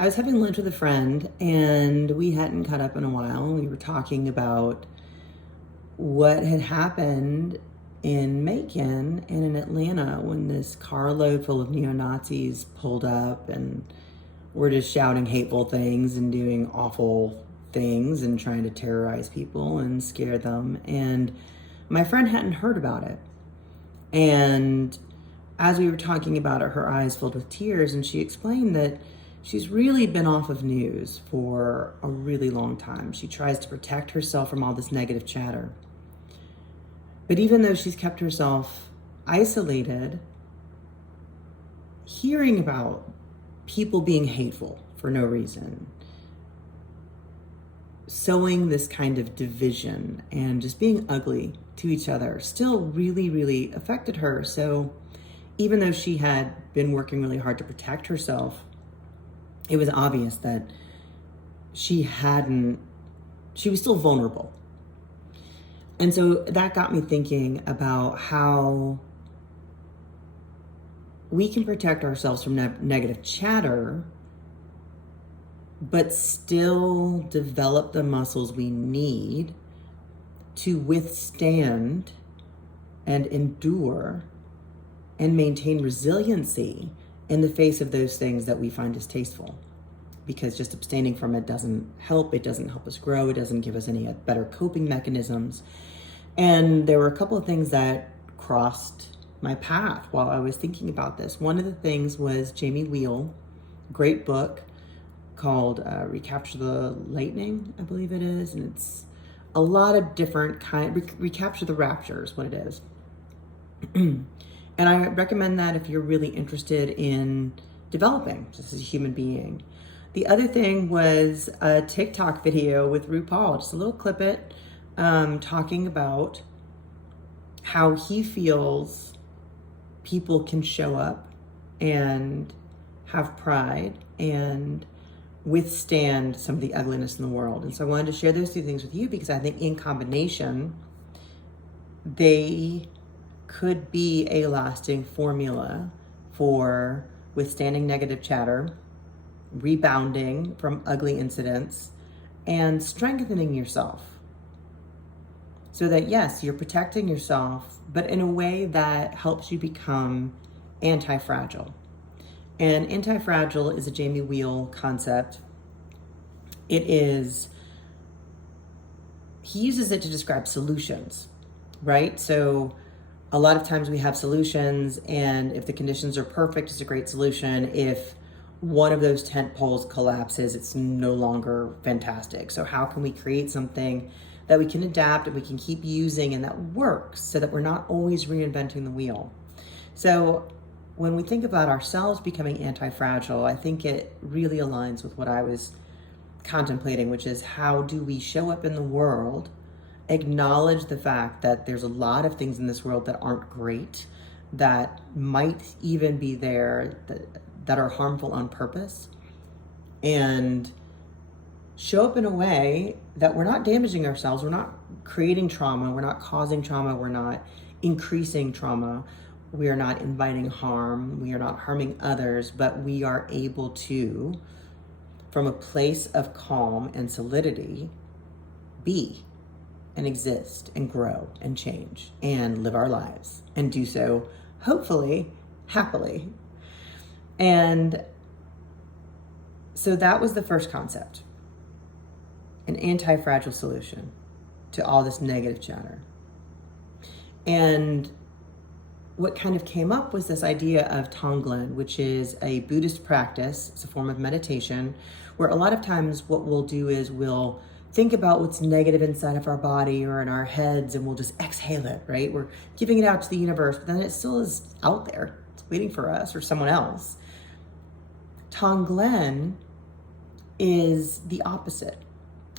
I was having lunch with a friend and we hadn't caught up in a while. We were talking about what had happened in Macon and in Atlanta when this carload full of neo-Nazis pulled up and were just shouting hateful things and doing awful things and trying to terrorize people and scare them. And my friend hadn't heard about it. And as we were talking about it, her eyes filled with tears, and she explained that she's really been off of news for a really long time. She tries to protect herself from all this negative chatter. But even though she's kept herself isolated, hearing about people being hateful for no reason, sowing this kind of division and just being ugly to each other still really, really affected her. So even though she had been working really hard to protect herself, it was obvious that she was still vulnerable. And so that got me thinking about how we can protect ourselves from negative chatter, but still develop the muscles we need to withstand and endure and maintain resiliency in the face of those things that we find distasteful. Because just abstaining from it doesn't help. It doesn't help us grow. It doesn't give us any better coping mechanisms. And there were a couple of things that crossed my path while I was thinking about this. One of the things was Jamie Wheel, great book called Recapture the Lightning, I believe it is. And it's a lot of different Recapture the Rapture is what it is. And I recommend that if you're really interested in developing just as a human being. The other thing was a TikTok video with RuPaul, just a little clip talking about how he feels people can show up and have pride and withstand some of the ugliness in the world. And so I wanted to share those two things with you because I think in combination, they could be a lasting formula for withstanding negative chatter, rebounding from ugly incidents, and strengthening yourself. So that, yes, you're protecting yourself, but in a way that helps you become anti-fragile. And anti-fragile is a Jamie Wheel concept. He uses it to describe solutions, right? So a lot of times we have solutions, and if the conditions are perfect, it's a great solution. If one of those tent poles collapses, it's no longer fantastic. So how can we create something that we can adapt and we can keep using and that works so that we're not always reinventing the wheel? So when we think about ourselves becoming anti-fragile, I think it really aligns with what I was contemplating, which is how do we show up in the world, acknowledge the fact that there's a lot of things in this world that aren't great, that might even be there, that are harmful on purpose, and show up in a way that we're not damaging ourselves, we're not creating trauma, we're not causing trauma, we're not increasing trauma, we are not inviting harm, we are not harming others, but we are able to, from a place of calm and solidity, be and exist and grow and change and live our lives and do so, hopefully, happily. And so that was the first concept, an anti-fragile solution to all this negative chatter. And what kind of came up was this idea of Tong Glen, which is a Buddhist practice. It's a form of meditation where a lot of times what we'll do is we'll think about what's negative inside of our body or in our heads, and we'll just exhale it, right? We're giving it out to the universe, but then it still is out there. It's waiting for us or someone else. Tong Glen is the opposite.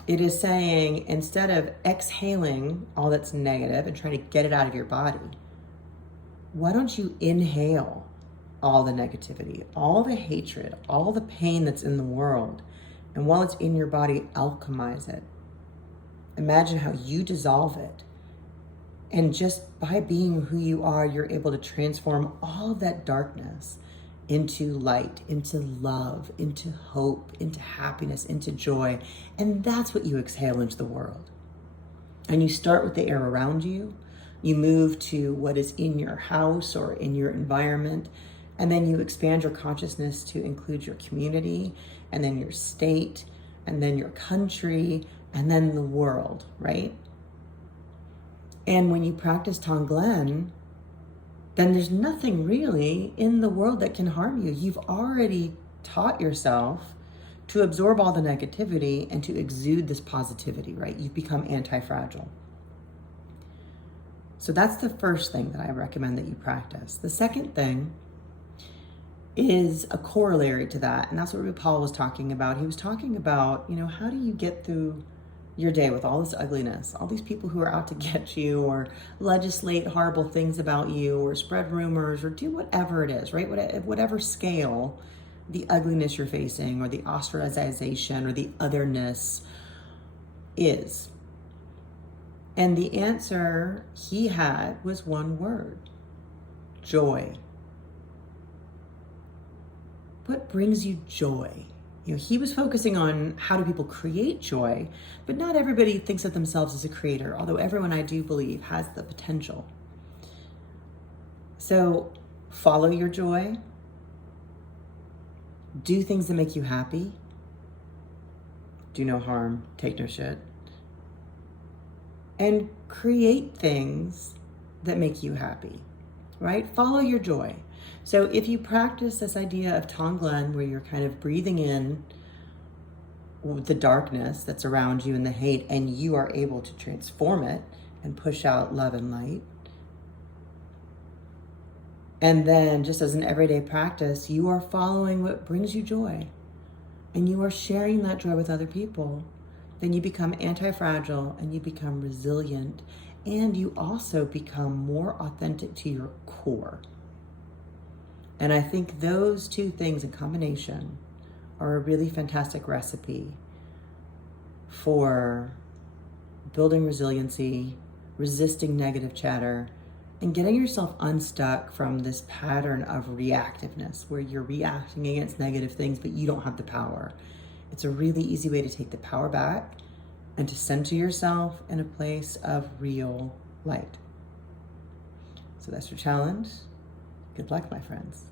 It is saying, instead of exhaling all that's negative and trying to get it out of your body, why don't you inhale all the negativity, all the hatred, all the pain that's in the world, and while it's in your body, alchemize it. Imagine how you dissolve it. And just by being who you are, you're able to transform all of that darkness into light, into love, into hope, into happiness, into joy. And that's what you exhale into the world. And you start with the air around you. You move to what is in your house or in your environment. And then you expand your consciousness to include your community, and then your state, and then your country, and then the world, right? And when you practice Tong Glen, then there's nothing really in the world that can harm you. You've already taught yourself to absorb all the negativity and to exude this positivity, right? You've become anti-fragile. So that's the first thing that I recommend that you practice. The second thing is a corollary to that, and that's what Paul was talking about. He was talking about, how do you get through your day with all this ugliness, all these people who are out to get you or legislate horrible things about you or spread rumors or do whatever it is, right? Whatever scale the ugliness you're facing or the ostracization or the otherness is. And the answer he had was one word: joy. What brings you joy? He was focusing on how do people create joy, but not everybody thinks of themselves as a creator, although everyone, I do believe, has the potential. So follow your joy, do things that make you happy, do no harm, take no shit, and create things that make you happy, right? Follow your joy. So if you practice this idea of Tong Glen, where you're kind of breathing in the darkness that's around you and the hate, and you are able to transform it and push out love and light. And then just as an everyday practice, you are following what brings you joy, and you are sharing that joy with other people. Then you become anti-fragile and you become resilient, and you also become more authentic to your core. And I think those two things in combination are a really fantastic recipe for building resiliency, resisting negative chatter, and getting yourself unstuck from this pattern of reactiveness where you're reacting against negative things, but you don't have the power. It's a really easy way to take the power back and to center yourself in a place of real light. So that's your challenge. Good luck, my friends.